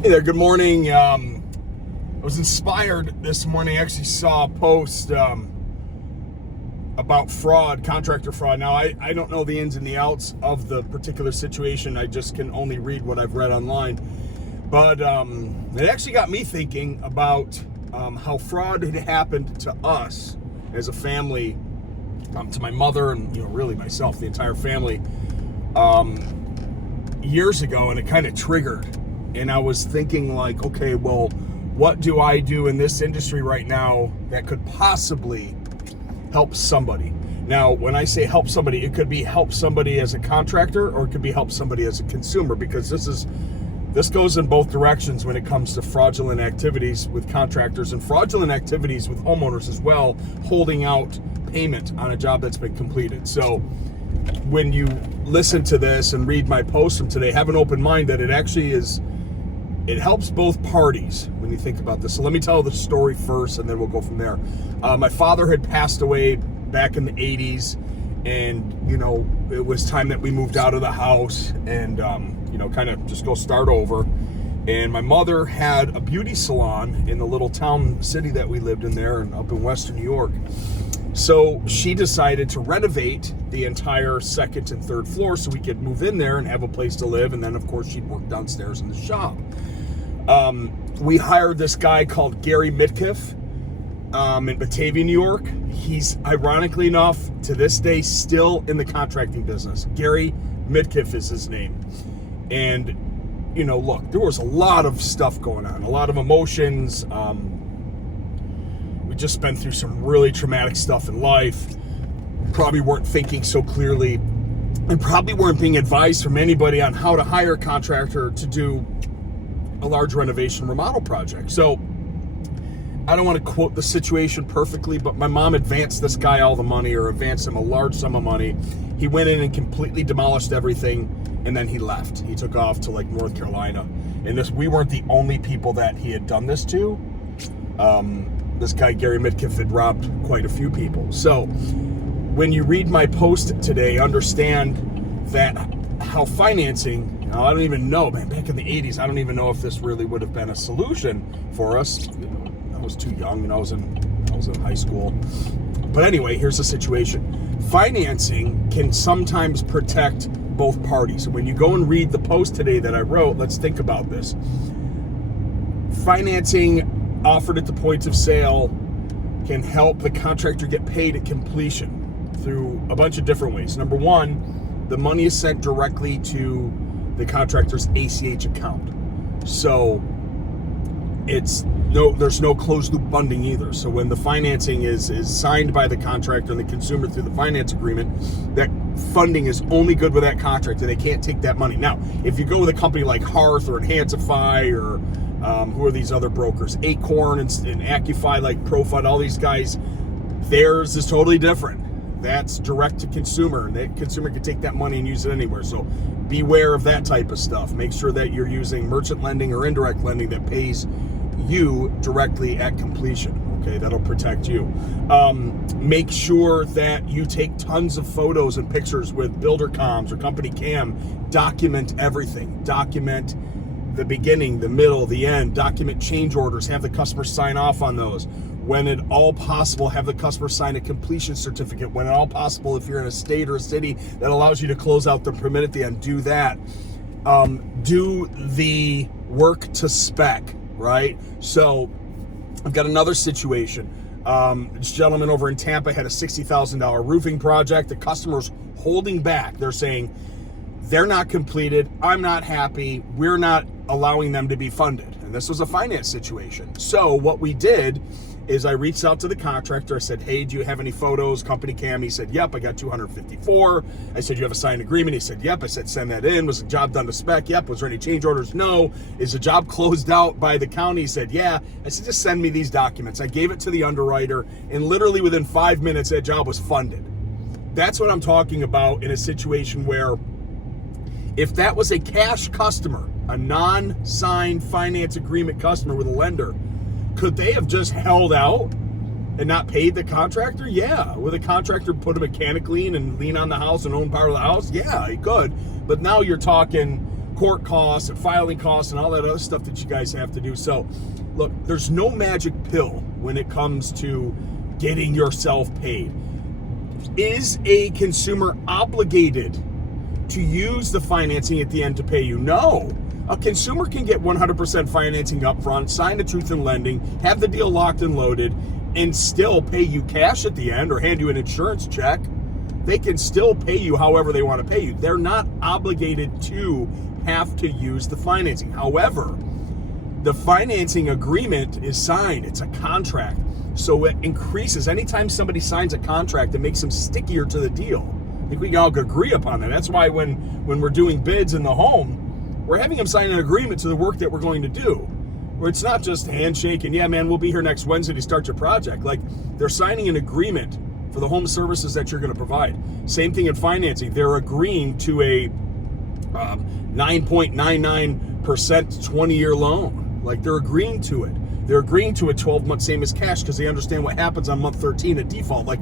Hey there, good morning. I was inspired this morning. I actually saw a post about fraud, contractor fraud. Now, I don't know the ins and the outs of the particular situation. I just can only read what I've read online. But it actually got me thinking about how fraud had happened to us as a family, to my mother and really myself, the entire family, years ago, and it kind of triggered. And I was thinking like, okay, well, what do I do in this industry right now that could possibly help somebody? Now, when I say help somebody, it could be help somebody as a contractor, or it could be help somebody as a consumer, because this goes in both directions when it comes to fraudulent activities with contractors and fraudulent activities with homeowners as well, holding out payment on a job that's been completed. So when you listen to this and read my post from today, have an open mind that it helps both parties when you think about this. So let me tell the story first, and then we'll go from there. My father had passed away back in the 80s, and it was time that we moved out of the house and kind of just go start over. And my mother had a beauty salon in the little town city that we lived in there, and up in Western New York. So she decided to renovate the entire second and third floor so we could move in there and have a place to live. And then, of course, she'd work downstairs in the shop. We hired this guy called Gary Midkiff in Batavia, New York. He's, ironically enough, to this day, still in the contracting business. Gary Midkiff is his name. And, look, there was a lot of stuff going on, a lot of emotions. We just been through some really traumatic stuff in life. Probably weren't thinking so clearly, and probably weren't being advised from anybody on how to hire a contractor to do a large renovation remodel project. So I don't want to quote the situation perfectly, but my mom advanced this guy all the money, or advanced him a large sum of money. He went in and completely demolished everything, and then he left. He took off to like North Carolina. And we weren't the only people that he had done this to. This guy, Gary Midkiff, had robbed quite a few people. So when you read my post today, understand that how financing, I don't even know, man, back in the 80s, I don't even know if this really would have been a solution for us. I was too young, I was in high school. But anyway, here's the situation. Financing can sometimes protect both parties. And when you go and read the post today that I wrote, let's think about this. Financing offered at the point of sale can help the contractor get paid at completion through a bunch of different ways. Number one, the money is sent directly to the contractor's ACH account. So there's no closed loop funding either. So when the financing is signed by the contractor and the consumer through the finance agreement, that funding is only good with that contractor. They can't take that money. Now, if you go with a company like Hearth or Enhancify or who are these other brokers, Acorn and Accufy, like ProFund, all these guys, theirs is totally different. That's direct to consumer, and that consumer can take that money and use it anywhere. So beware of that type of stuff. Make sure that you're using merchant lending or indirect lending that pays you directly at completion. Okay, that'll protect you. Make sure that you take tons of photos and pictures with builder comms or company cam. Document everything. Document the beginning, the middle, the end. Document change orders. Have the customer sign off on those. When at all possible, have the customer sign a completion certificate. When at all possible, if you're in a state or a city that allows you to close out the permit at the end, do that. Do the work to spec, right? So I've got another situation. This gentleman over in Tampa had a $60,000 roofing project. The customer's holding back. They're saying, they're not completed. I'm not happy. We're not allowing them to be funded. And this was a finance situation. So what we did is I reached out to the contractor. I said, hey, do you have any photos, company cam? He said, yep, I got 254. I said, you have a signed agreement? He said, yep. I said, send that in. Was the job done to spec? Yep. Was there any change orders? No. Is the job closed out by the county? He said, yeah. I said, just send me these documents. I gave it to the underwriter, and literally within 5 minutes, that job was funded. That's what I'm talking about in a situation where if that was a cash customer, a non-signed finance agreement customer with a lender, could they have just held out and not paid the contractor? Yeah. Would the contractor put a mechanic lien and lien on the house and own part of the house? Yeah, he could. But now you're talking court costs and filing costs and all that other stuff that you guys have to do. So look, there's no magic pill when it comes to getting yourself paid. Is a consumer obligated to use the financing at the end to pay you? No. A consumer can get 100% financing up front, sign the truth in lending, have the deal locked and loaded, and still pay you cash at the end or hand you an insurance check. They can still pay you however they want to pay you. They're not obligated to have to use the financing. However, the financing agreement is signed. It's a contract. So it increases. Anytime somebody signs a contract, it makes them stickier to the deal. I think we all agree upon that. That's why when we're doing bids in the home, we're having them sign an agreement to the work that we're going to do. Where it's not just a handshake and, yeah, man, we'll be here next Wednesday to start your project. Like, they're signing an agreement for the home services that you're going to provide. Same thing in financing. They're agreeing to a 9.99% 20-year loan. Like, they're agreeing to it. They're agreeing to a 12-month same as cash because they understand what happens on month 13 at default. Like,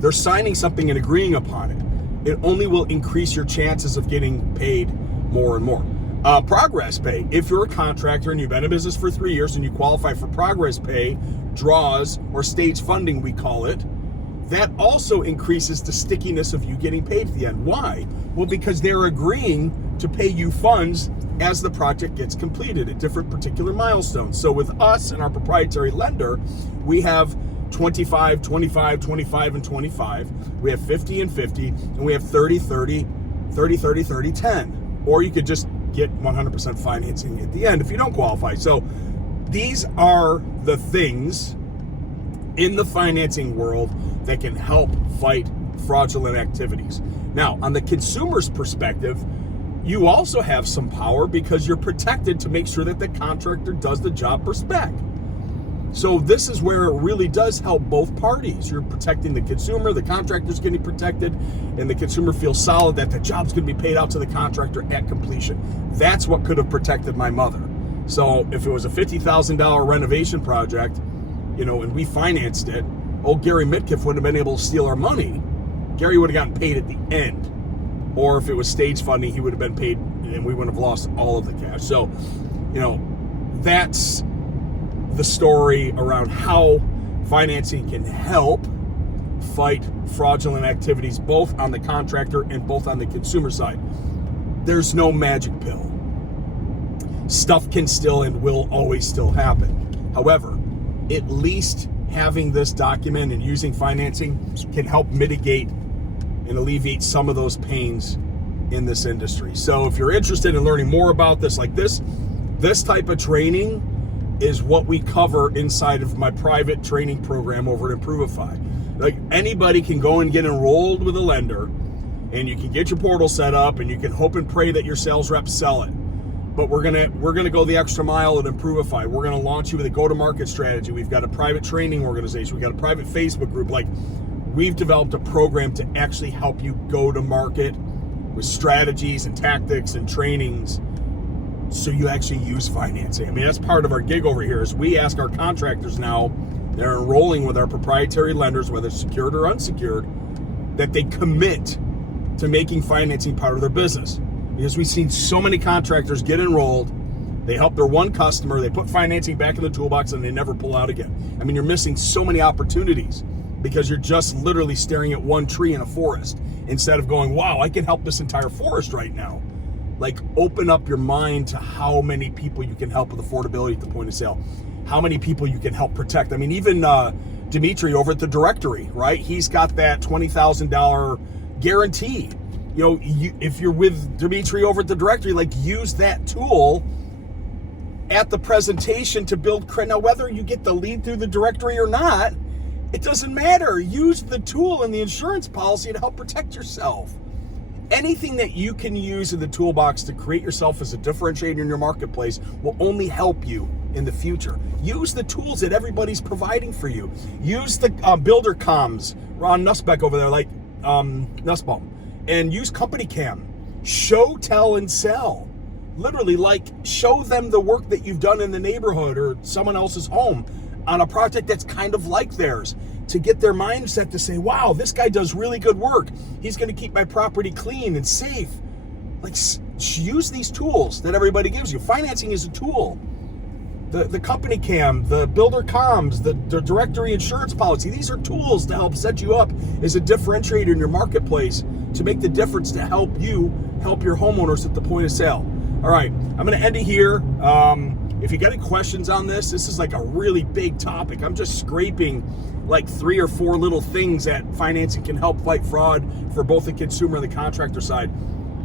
they're signing something and agreeing upon it. It only will increase your chances of getting paid more and more. Progress pay. If you're a contractor and you've been in business for 3 years and you qualify for progress pay, draws, or stage funding, we call it, that also increases the stickiness of you getting paid at the end. Why? Well, because they're agreeing to pay you funds as the project gets completed at different particular milestones. So with us and our proprietary lender, we have 25, 25, 25, and 25. We have 50 and 50, and we have 30, 30, 30, 30, 30, 10. Or you could just get 100% financing at the end if you don't qualify. So these are the things in the financing world that can help fight fraudulent activities. Now, on the consumer's perspective, you also have some power because you're protected to make sure that the contractor does the job per spec. So this is where it really does help both parties. You're protecting the consumer, the contractor's getting protected, and the consumer feels solid that the job's going to be paid out to the contractor at completion. That's what could have protected my mother. So if it was a $50,000 renovation project, and we financed it, old Gary Mitkiff wouldn't have been able to steal our money. Gary would have gotten paid at the end. Or if it was stage funding, he would have been paid and we wouldn't have lost all of the cash. So, that's the story around how financing can help fight fraudulent activities, both on the contractor and both on the consumer side. There's no magic pill. Stuff can still and will always still happen. However, at least having this document and using financing can help mitigate and alleviate some of those pains in this industry. So if you're interested in learning more about this, like this type of training is what we cover inside of my private training program over at Improveify. Like, anybody can go and get enrolled with a lender, and you can get your portal set up, and you can hope and pray that your sales reps sell it. But we're gonna go the extra mile at Improveify. We're gonna launch you with a go-to-market strategy. We've got a private training organization. We've got a private Facebook group. Like, we've developed a program to actually help you go to market with strategies and tactics and trainings so you actually use financing. I mean, that's part of our gig over here is we ask our contractors now, they're enrolling with our proprietary lenders, whether secured or unsecured, that they commit to making financing part of their business. Because we've seen so many contractors get enrolled, they help their one customer, they put financing back in the toolbox, and they never pull out again. I mean, you're missing so many opportunities because you're just literally staring at one tree in a forest instead of going, wow, I can help this entire forest right now. Like, open up your mind to how many people you can help with affordability at the point of sale, how many people you can help protect. I mean, even Dimitri over at the directory, right? He's got that $20,000 guarantee. If you're with Dimitri over at the directory, like, use that tool at the presentation to build credit. Now, whether you get the lead through the directory or not, it doesn't matter. Use the tool in the insurance policy to help protect yourself. Anything that you can use in the toolbox to create yourself as a differentiator in your marketplace will only help you in the future. Use the tools that everybody's providing for you. Use the builder comms, Ron Nussbeck over there, like Nussbaum, and use Company Cam. Show, tell, and sell. Literally, like, show them the work that you've done in the neighborhood or someone else's home on a project that's kind of like theirs, to get their mindset to say, wow, this guy does really good work. He's going to keep my property clean and safe. Like, use these tools that everybody gives you. Financing is a tool. The company cam, the builder comms, the directory insurance policy, these are tools to help set you up as a differentiator in your marketplace to make the difference to help you help your homeowners at the point of sale. All right, I'm going to end it here. If you got any questions on this is like a really big topic. I'm just scraping like 3 or 4 little things that financing can help fight fraud for both the consumer and the contractor side.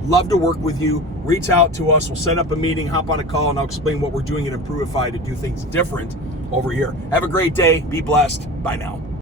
Love to work with you. Reach out to us. We'll set up a meeting, hop on a call, and I'll explain what we're doing at Improvify to do things different over here. Have a great day. Be blessed. Bye now.